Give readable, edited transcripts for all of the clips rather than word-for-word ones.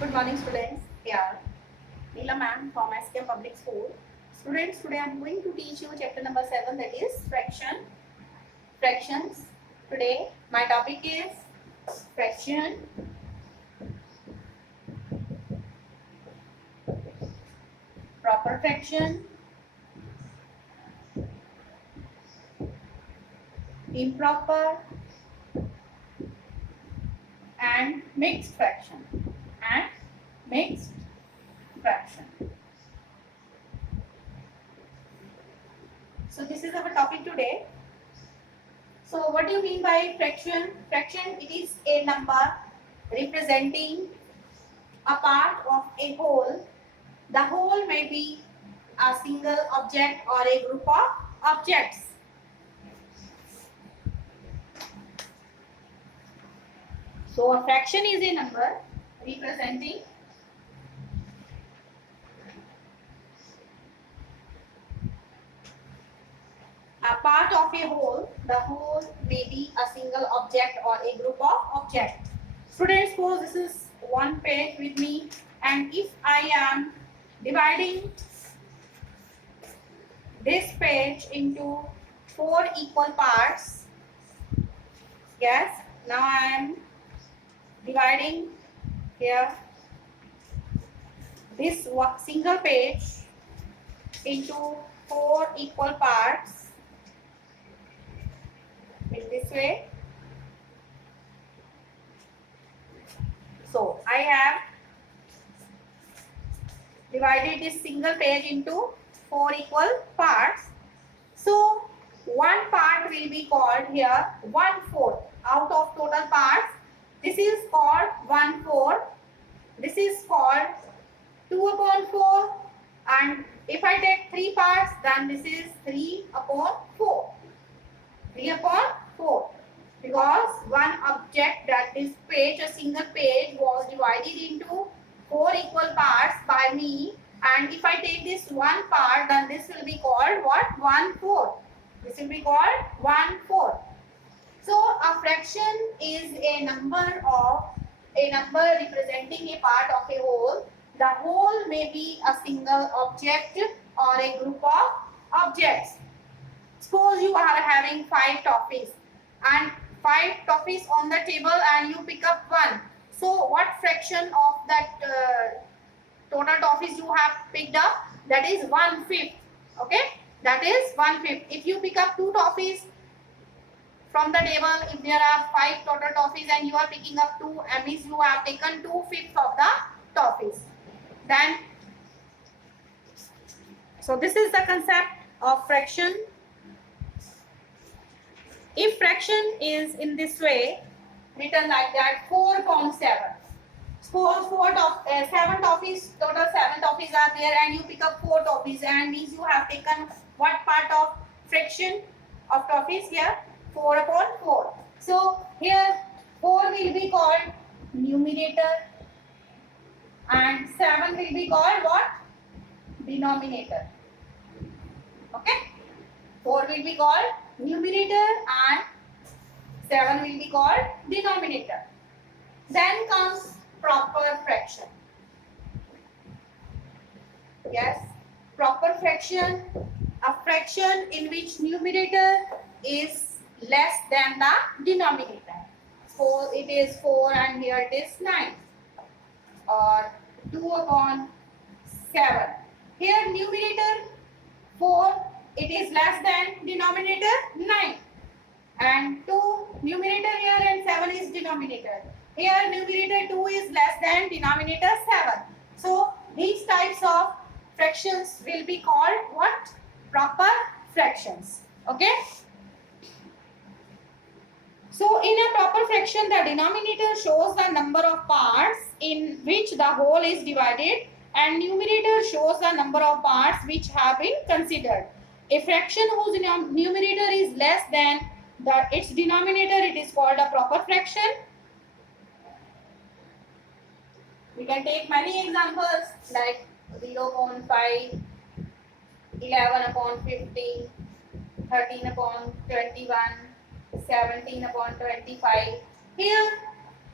Good morning, students. Here, Neela ma'am from SK Public School. Students, today I am going to teach you chapter number 7, that is fractions. Today, my topic is fraction, proper fraction, improper, and mixed fraction. So this is our topic today. So what do you mean by fraction? Fraction, it is a number representing a part of a whole. The whole may be a single object or a group of objects. So a fraction is a number representing a part of a whole. The whole may be a single object or a group of objects. Students, suppose this is one page with me, and if I am dividing this page into 4 equal parts, yes, now I am dividing here this single page into 4 equal parts in this way. So I have divided this single page into 4 equal parts. So one part will be called here 1/4 out of total parts. This is called 1/4. This is called 2/4. And if I take 3 parts, then this is 3/4. 3/4. Because one object, that is page, a single page, was divided into 4 equal parts by me. And if I take this one part, then this will be called what? 1/4. This will be called 1/4. So a fraction is a number representing a part of a whole. The whole may be a single object or a group of objects. Suppose you are having 5 toffees and 5 toffees on the table and you pick up one. So what fraction of that total toffees you have picked up? That is 1/5. Okay, that is 1/5. If you pick up 2 toffees from the table, if there are 5 total toffees and you are picking up 2, means you have taken 2/5 of the toffees. Then, so this is the concept of fraction. If fraction is in this way, written like that, 4/7. Suppose 7 toffees, total 7 toffees are there, and you pick up 4 toffees, and means you have taken what part of fraction of toffees here? 4/4. So here 4 will be called numerator and 7 will be called what? Denominator. Okay? 4 will be called numerator and 7 will be called denominator. Then comes proper fraction. Yes, proper fraction, a fraction in which numerator is less than the denominator. So it is 4 and here it is 9, or 2/7. Here numerator 4, it is less than denominator 9, and 2 numerator here and 7 is denominator. Here numerator 2 is less than denominator 7. So these types of fractions will be called what? Proper fractions. Okay. So in a proper fraction, the denominator shows the number of parts in which the whole is divided, and numerator shows the number of parts which have been considered. A fraction whose numerator is less than its denominator, it is called a proper fraction. We can take many examples like 0.5, 11/50, 13/21, 17/25. Here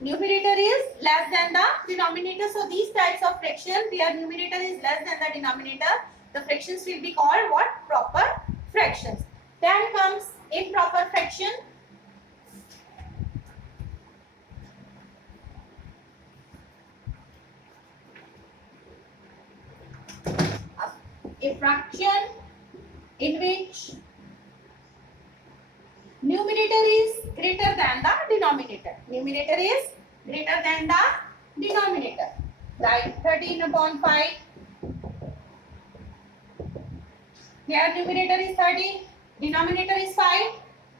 numerator is less than the denominator. So these types of fraction, their numerator is less than the denominator. The fractions will be called what? Proper fractions. Then comes improper fraction. A fraction in which numerator is greater than the denominator. Numerator is greater than the denominator. Like 13 upon 5. Here numerator is 13, denominator is 5.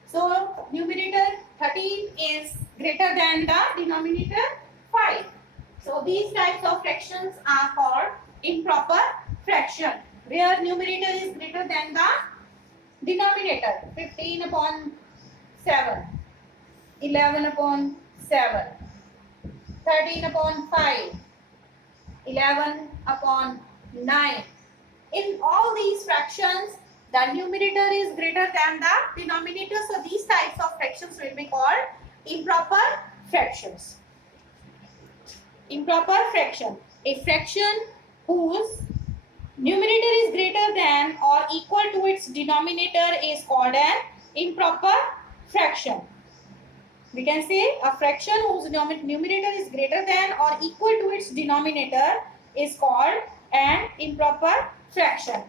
So numerator 13 is greater than the denominator 5. So these types of fractions are called improper fraction, where numerator is greater than the denominator. 15 upon 7, 11 upon 7, 13 upon 5, 11 upon 9. In all these fractions, the numerator is greater than the denominator. So these types of fractions will be called improper fractions. Improper fraction. A fraction whose numerator is greater than or equal to its denominator is called an improper fraction. We can say a fraction whose numerator is greater than or equal to its denominator is called an improper fraction.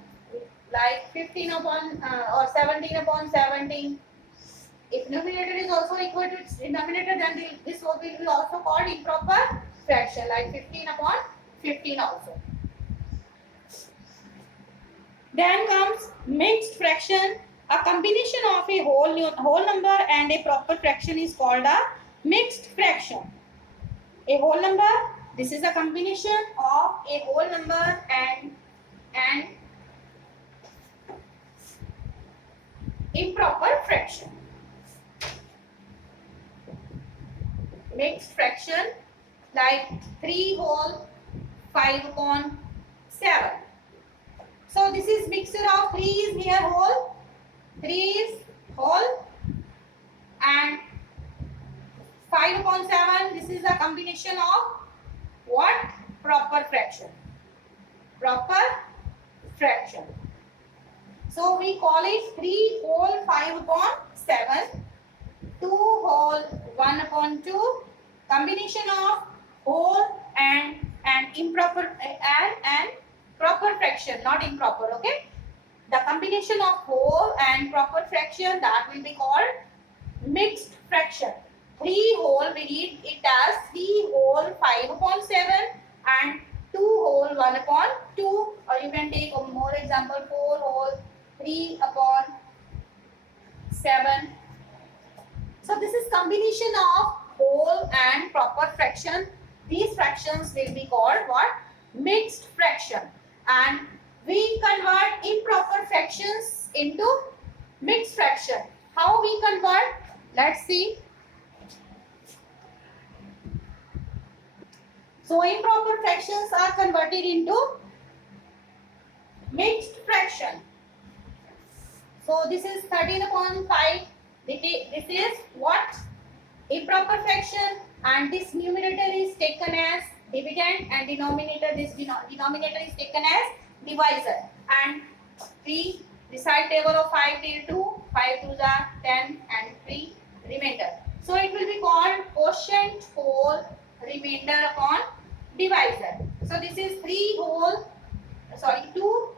Like 15 upon or 17 upon 17. If numerator is also equal to its denominator, then this will be also called improper fraction, like 15 upon 15 also. Then comes mixed fraction. A combination of a whole number and a proper fraction is called a mixed fraction. A whole number, this is a combination of a whole number and improper fraction. Mixed fraction, like 3 whole 5 upon 7. So this is mixture of 3 is here whole, 3 is whole, and 5 upon 7. This is a combination of what? Proper fraction. Proper fraction. So we call it 3 whole 5 upon 7, 2 whole 1 upon 2, combination of whole and improper and proper fraction, not improper, okay? The combination of whole and proper fraction, that will be called mixed fraction. 3 whole, we read it as 3 whole 5 upon 7 and 2 whole 1 upon 2, or you can take a more example, 4 whole 3 upon 7. So this is combination of whole and proper fraction. These fractions will be called what? Mixed fraction. And we convert improper fractions into mixed fraction. How we convert? Let's see. So improper fractions are converted into mixed fraction. So this is 13 upon 5. This is what? Improper fraction, and this numerator is taken as dividend and denominator, this denominator is taken as divisor. And we recite table of 5 till 2, 5 to the 10 and 3 remainder. So it will be called quotient whole remainder upon divisor. So this is 2,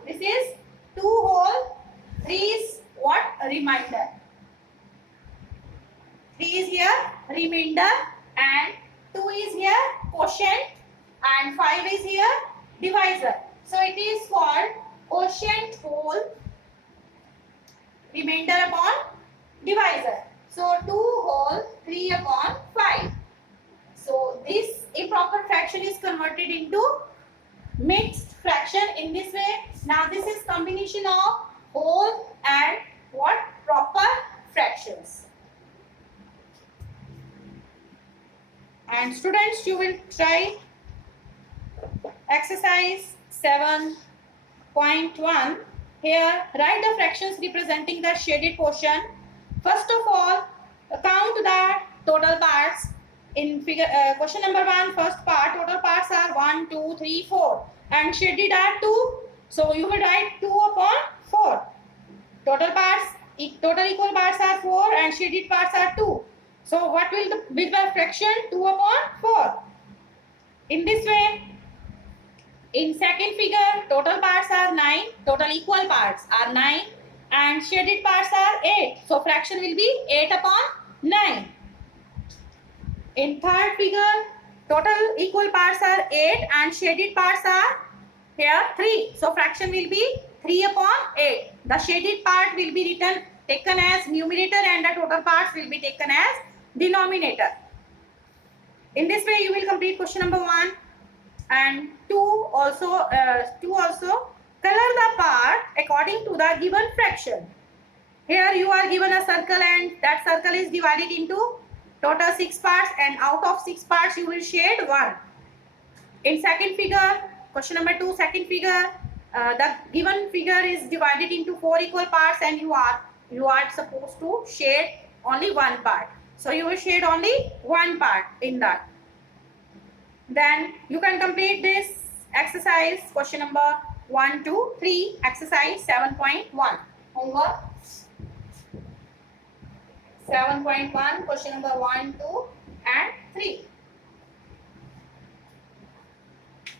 this is 2 whole, 3 is what? Remainder. 3 is here remainder and 2 is here quotient and 5 is here divisor. So it is called quotient whole remainder upon divisor. So 2 whole 3 upon 5. So this improper fraction is converted into mixed fraction in this way. Now this is combination of whole and what? Proper fractions. And students, you will try exercise 7.1. Here, write the fractions representing the shaded portion. First of all, count the total parts. In figure question number 1, first part, total parts are 1, 2, 3, 4 and shaded are 2. So you will write 2 upon 4. Total equal parts are 4 and shaded parts are 2. So what will be the fraction? 2 upon 4. In this way, in second figure, total parts are 9, total equal parts are 9 and shaded parts are 8. So fraction will be 8 upon 9. In third figure, total equal parts are 8 and shaded parts are here 3. So fraction will be 3 upon 8. The shaded part will be taken as numerator and the total parts will be taken as denominator. In this way, you will complete question number 1 and 2 also. Color the part according to the given fraction. Here you are given a circle and that circle is divided into total 6 parts and out of 6 parts you will shade 1. In second figure, question number 2, second figure, the given figure is divided into 4 equal parts and you are supposed to shade only 1 part. So you will shade only 1 part in that. Then you can complete this exercise question number 1, 2, 3, exercise 7.1. Homework 7.1, question number 1, 2 and 3.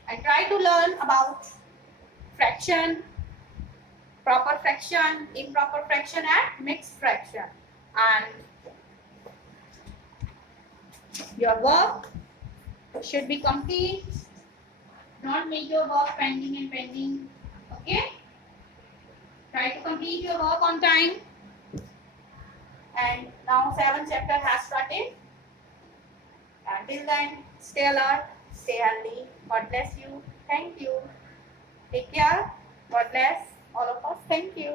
And try to learn about fraction, proper fraction, improper fraction and mixed fraction. And your work should be complete. Not make your work pending. Okay? Try to complete your work on time. And now 7th chapter has started. Until then, stay alert, stay healthy. God bless you. Thank you. Take care. God bless all of us. Thank you.